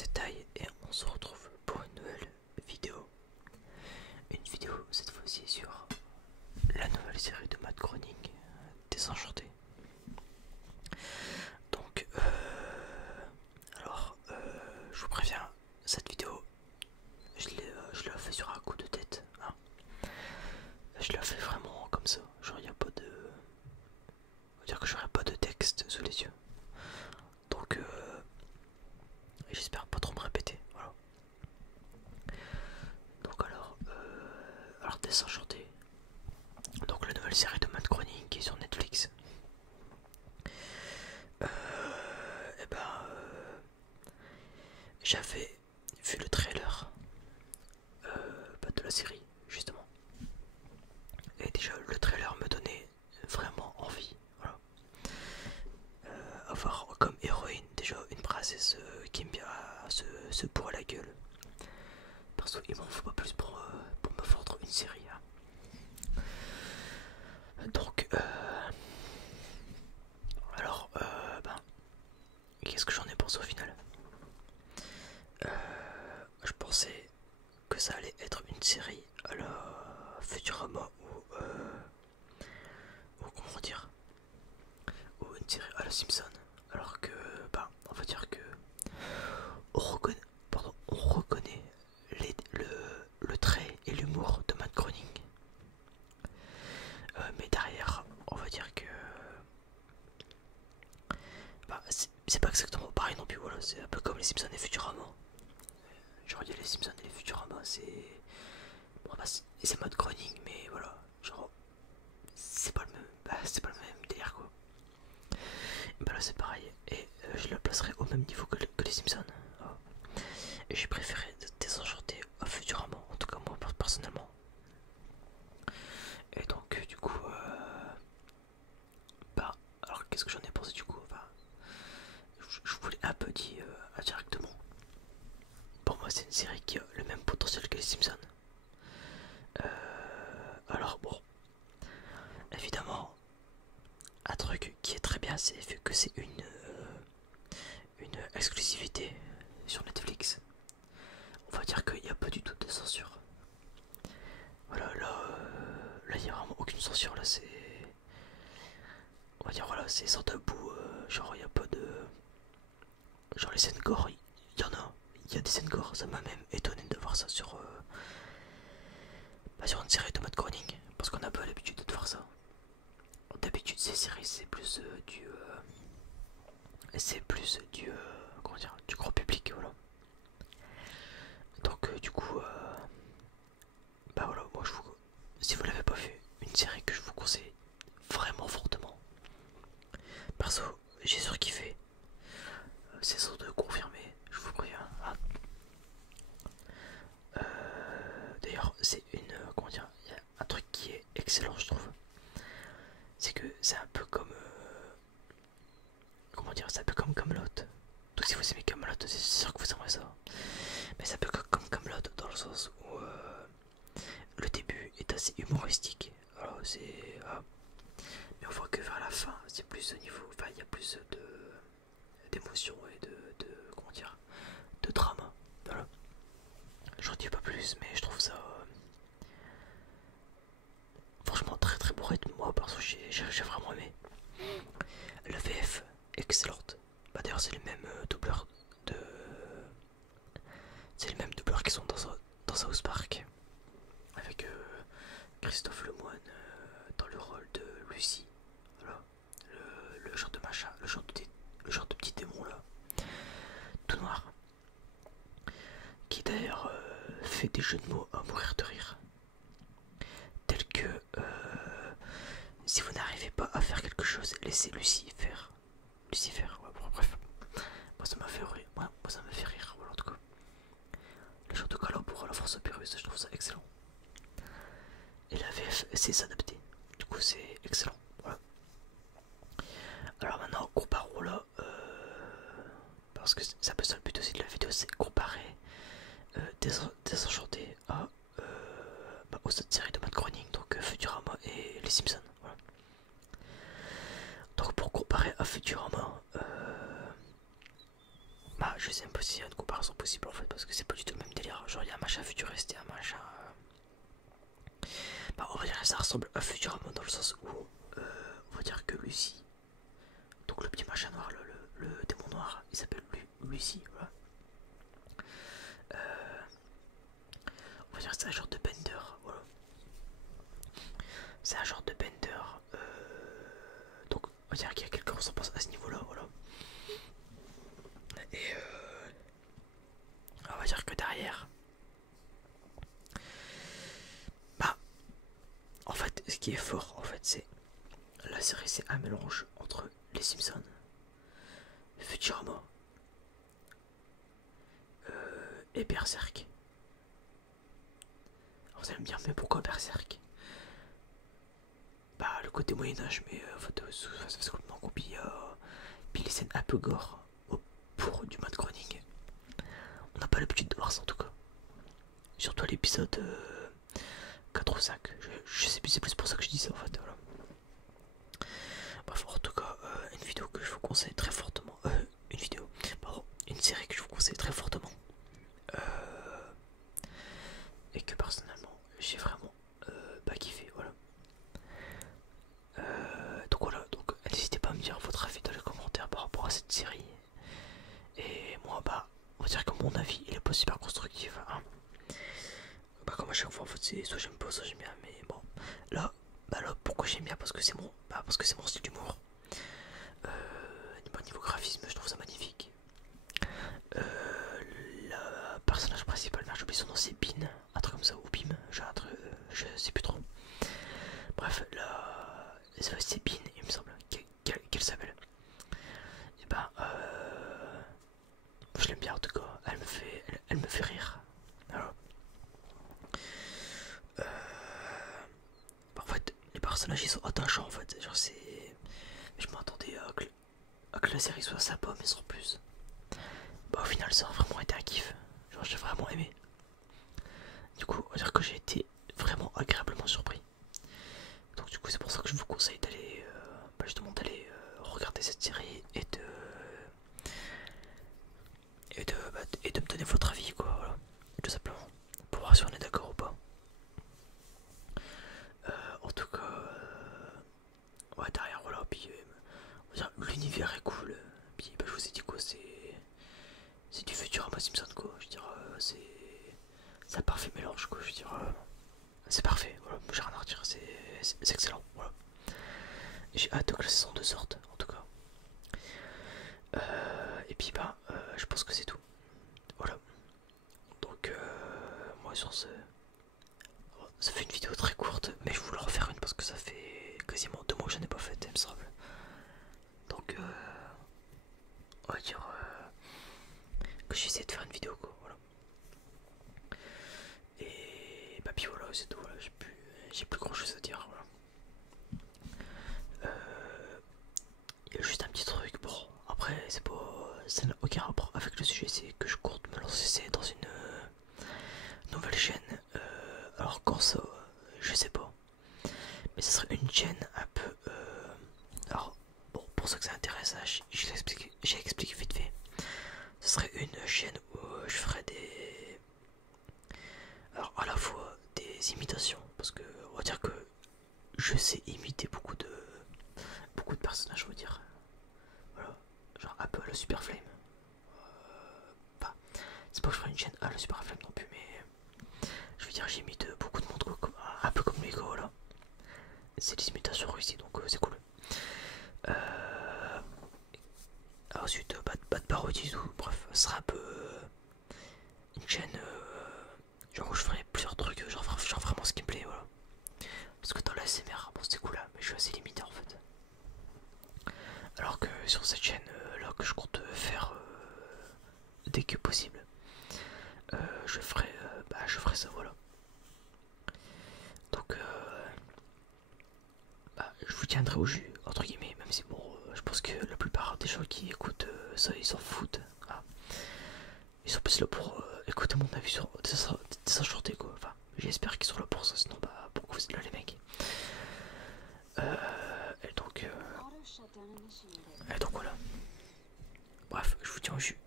c'est Taille et on se retrouve pour une nouvelle vidéo. Une vidéo cette fois-ci sur la nouvelle série de Matt Groening, Désenchanté. Donc, je vous préviens, cette vidéo, je l'ai fait sur un coup de tête. Hein. Je l'ai fait vraiment comme ça. Genre, il n'y a pas de. On va dire que j'aurai pas de texte sous les yeux. Donc, j'espère pas trop me répéter. Voilà. Donc, alors Désenchanté. Donc, la nouvelle série de Matt Groening qui est sur Netflix. Et ben, j'avais vu le trailer de la série, justement. Et déjà, le trailer me donnait vraiment envie. Voilà. Avoir comme héroïne déjà une princesse qui aime bien se bourrer la gueule. Parce qu'il m'en faut pas plus pour me vendre une série. Hein. Donc, qu'est-ce que j'en ai pensé au final? Je pensais que ça allait être une série à la Futurama ou comment dire, ou une série à la Simpson. Alors que, on va dire que on reconnaît le trait et l'humour de Matt Groening. Mais derrière, on va dire que c'est pas exactement pareil non plus. Voilà, c'est un peu comme les Simpsons et Futurama. Genre, il y a les Simpsons et les Futurama, c'est Matt Groening, mais voilà, genre, c'est pas le même, c'est pas le même délire quoi. Et bah là, c'est pareil, et je la placerai au même niveau que les Simpsons. Ah. Et j'ai préféré Désenchanté à Futurama, en tout cas moi personnellement. Et donc, du coup, alors qu'est-ce que j'en ai pensé du coup? Je vous l'ai un peu dit indirectement. Pour moi, c'est une série qui a le même potentiel que les Simpsons. Alors bon, évidemment, un truc qui est très bien, c'est vu que c'est une exclusivité sur Netflix. On va dire qu'il n'y a pas du tout de censure. Voilà, là il n'y a vraiment aucune censure. Là, c'est, on va dire voilà, c'est sans tabou. Genre il n'y a pas de, genre les scènes gore, il y en a. Il y a des scènes gore. Ça m'a même étonné de voir ça sur une série de Matt Groening, parce qu'on a pas l'habitude de voir ça. D'habitude ces séries c'est plus comment dire, du grand public, voilà. Donc du coup voilà, moi si vous l'avez pas vu, une série que je vous conseille vraiment fortement. Perso, j'ai surkiffé. Saison 2 confirmée, je vous préviens. Hein. D'ailleurs, c'est une comment dire, il y a un truc qui est excellent, je trouve. C'est que c'est un peu comme comment dire, c'est un peu comme Camelot. Donc si vous aimez Camelot, c'est sûr que vous aimerez ça. Mais c'est un peu comme Camelot dans le sens où le début est assez humoristique. Alors mais on voit que vers la fin, c'est plus au niveau, enfin il y a plus d'émotion et comment dire, de drama. Voilà. J'en dis pas plus, mais je trouve ça franchement très très bon rythme. Moi parce que j'ai vraiment aimé. La VF excellente. D'ailleurs c'est les mêmes doubleurs de, c'est les mêmes doubleurs qui sont dans South Park avec Christophe Lemoine dans le rôle de Lucie. Voilà. Le genre de machin, le genre de petit démon là, tout noir, qui d'ailleurs fait des jeux de mots à mourir de rire, tels que si vous n'arrivez pas à faire quelque chose, laissez Lucie faire. Lucifer, ouais, bon, bref. Moi ça m'a fait rire, moi ça m'a fait rire, voilà, en tout cas. Le genre de câlin pour la force Pyrrhus, je trouve ça excellent. Et la VF c'est s'adapter, du coup c'est excellent, voilà. Alors maintenant comparons là, parce que c'est un peu ça le but aussi de la vidéo, c'est comparer Désenchanté aux autres séries de Matt Groening, donc Futurama et les Simpsons, voilà. Donc pour comparer à Futurama, je sais même pas s'il y a une comparaison possible en fait, parce que c'est pas du tout le même délire. Genre, il y a un machin futuriste et un machin. Bah, on va dire que ça ressemble à Futurama dans le sens où on va dire que Lucie, donc le petit machin noir, le démon noir, il s'appelle Lucie, voilà. On va dire que c'est un genre de bender, voilà. C'est un genre de bender. Donc on va dire qu'il y a quelques ressemblances à ce niveau-là, voilà. Et on va dire que derrière, bah, en fait, ce qui est fort, en fait, c'est la série, c'est un mélange entre les Simpsons, Futurama et Berserk. Alors, vous allez me dire, mais pourquoi Berserk? Bah, le côté Moyen-Âge, mais en fait, c'est complètement compliqué. Puis les scènes un peu gore pour du Mad Groening. On n'a pas l'habitude de voir ça en tout cas. Surtout à l'épisode 4 ou 5. Je sais plus, c'est plus pour ça que je dis ça en fait. Voilà. Bref, en tout cas, une vidéo que je vous conseille très fortement. Une série que je vous conseille très fortement. Et que personnellement, j'ai vraiment kiffé. Voilà. Donc voilà, donc n'hésitez pas à me dire votre avis dans les commentaires par rapport à cette série. Et moi, bah, on va dire que mon avis, il est pas super constructif. Hein. Bah, comme à chaque fois, en fait, c'est soit j'aime pas, soit j'aime bien. Mais bon, là, pourquoi j'aime bien? Parce que c'est mon style d'humour. Niveau graphisme, je trouve ça magnifique. Le personnage principal, j'ai oublié son nom, c'est Bean, un truc comme ça, ou Bim, je sais plus trop. Bref, là, c'est Bean, il me semble, qu'elle s'appelle. Et ben, je l'aime bien en tout cas, elle me fait rire. Alors, en fait, les personnages ils sont attachants en fait, genre c'est. Je m'attendais à que la série soit sympa, mais sans plus. Bah, au final, ça a vraiment été un kiff, genre j'ai vraiment aimé. Du coup, on va dire que j'ai été vraiment agréablement surpris. Donc du coup, c'est pour ça que je vous conseille d'aller justement d'aller regarder cette série et de me donner votre avis quoi, voilà. Tout simplement. Pour voir si on est d'accord ou pas. En tout cas, ouais derrière voilà, puis on va dire l'univers est cool. Puis bah, je vous ai dit quoi, c'est du Futurama Simpson quoi. Je veux dire, c'est un parfait mélange quoi. Je veux dire, c'est parfait. Voilà, j'ai rien à redire, c'est excellent. Voilà. J'ai hâte que la saison 2 sorte en tout cas. Et puis bah, je pense que c'est tout. Voilà. Donc moi sur ce, ça fait une vidéo très courte, mais je voulais en refaire une parce que ça fait quasiment 2 mois que je n'ai pas fait, il me semble. Donc on va dire que j'essaie de faire une vidéo quoi, voilà. Et bah puis voilà, c'est tout, voilà. J'ai plus grand chose à dire, voilà. Il y a juste un petit truc, bon après c'est pas, ça n'a aucun rapport avec le sujet, c'est que je compte me lancer dans une nouvelle chaîne. Alors quand ça, je sais pas, mais ça serait une chaîne un peu alors bon, pour ceux que ça intéresse, j'explique vite fait. Ce serait une chaîne où je ferais alors à la fois des imitations, parce que on va dire que je sais imiter beaucoup de personnages, on va dire. Voilà, genre un peu à la Super Flame. Enfin, c'est pas que je ferais une chaîne à la Super Flame non plus, mais je veux dire, j'imite beaucoup de monde, quoi, un peu comme Lego, voilà. C'est des imitations réussies, donc c'est cool. Ensuite, pas de parodie, tout. Bref, ce sera un peu une chaîne genre où je ferai plusieurs trucs, genre vraiment ce qui me plaît, voilà. Parce que dans la SMR, bon, c'était cool là, mais je suis assez limité en fait. Alors que sur cette chaîne là que je compte faire dès que possible, je ferai ça, voilà. Donc je vous tiendrai au jus entre guillemets, même si bon, je pense que la plupart des gens qui écoutent ça, ils s'en foutent. Ah. Ils sont plus là pour écouter mon avis sur Desenchanté quoi. Enfin, j'espère qu'ils sont là pour ça, sinon bah pourquoi vous êtes là les mecs. Et donc voilà. Bref, je vous tiens au jus.